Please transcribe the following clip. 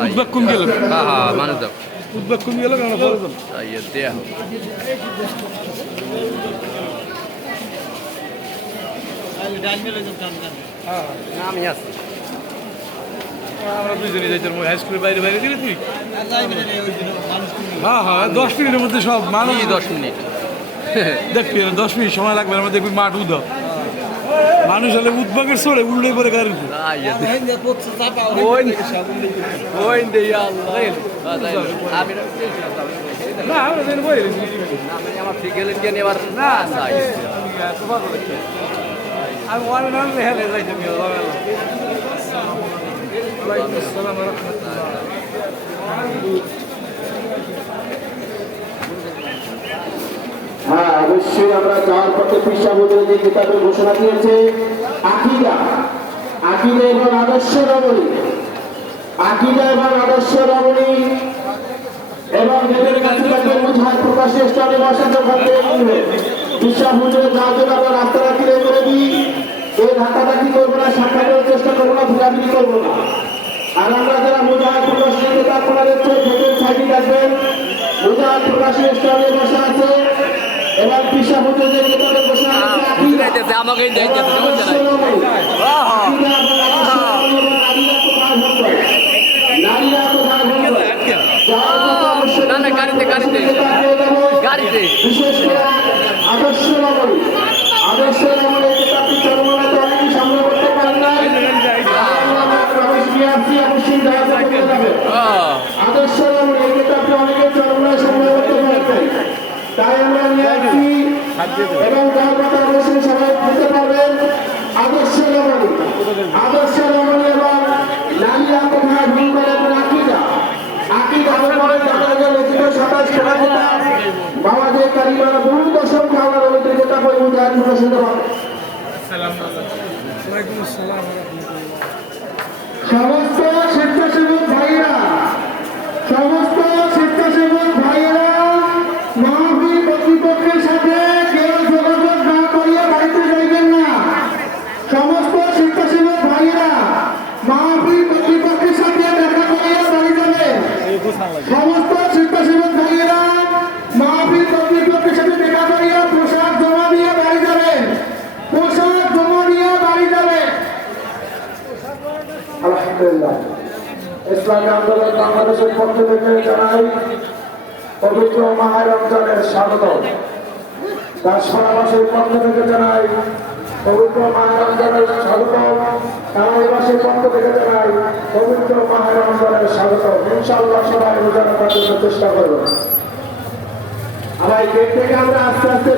উদ্বেগ কম গেল? হ্যাঁ। আমি আছি। আমরা দুজনে যাইতাম হাই স্কুলের বাইরে বাইরে তুই হ্যাঁ হ্যাঁ দশ মিনিটের মধ্যে সব মানুষ দশ মিনিট? দেখবি দশ মিনিট সময় লাগবে আমরা দেখবি মাঠ উদ মানুষ হলে উদ্বেগের চড়ে উল্লে পরে গাড়ি। আমি আমার ঠিক গেলেন কেন এবার না না আমি ওয়ান নাম লেখা যাইতাম ওয়ালাইকুম আসসালাম ওয়া রাহমাতুল্লাহ হ্যাঁ অবশ্যই আমরা যাওয়ার পথে পিসা বোধের যে কিতাবের ঘোষণা দিয়েছে। আকিদা। আকিদা এবং আদর্শ রমণী। আকিদা এবং আদর্শ রমণী এবং এদের কাছে থাকবে মুজাহাদ প্রকাশের স্থানে বসা যখন পিসা হুজুরে যাওয়ার জন্য আমরা রাস্তাটা কিনে করে দিই। এই ধাক্কাধাক্কি করব না, সাক্ষাৎ করার চেষ্টা করব না ভিড়াভিড়ি করব না। আর আমরা যারা মুজাহাদ প্রকাশের চোখ ভেতর সাইডে রাখবেন মুজাহাদ প্রকাশের স্থানে আমাকে সমস্যা নাই এবং যার কথা অবশ্যই সবাই বুঝতে পারবেন আদর্শ নগরী আদর্শ নগরী এবং নালিয়া কোথায় ভুল করে আকিদা? আকিদা জানা গেল রচিত সাতাশ কবিতা বাবাদের কারিমারা বহু দশম খাওয়ার অভিজ্ঞতা করে মুজাহিদ প্রকাশিত হবে। ওয়ালাইকুম আসসালাম। ওয়া রাহমাতুল্লাহ সমস্ত আলহামদুলিল্লাহ। ইসলামী আন্দোলন বাংলাদেশের পক্ষ থেকে জানাই, পবিত্র মাহের রমজানের স্বাগত। তার সরাবাসের পক্ষ থেকে জানাই, পবিত্র মাহের রমজানের স্বাগত। কারাইবাসীর পক্ষ থেকে জানাই, পবিত্র মাহের রমজানের স্বাগত। ইনশাআল্লাহ সবাই রোজানা করার চেষ্টা করব। আমার গেট থেকে আমরা আস্তে আস্তে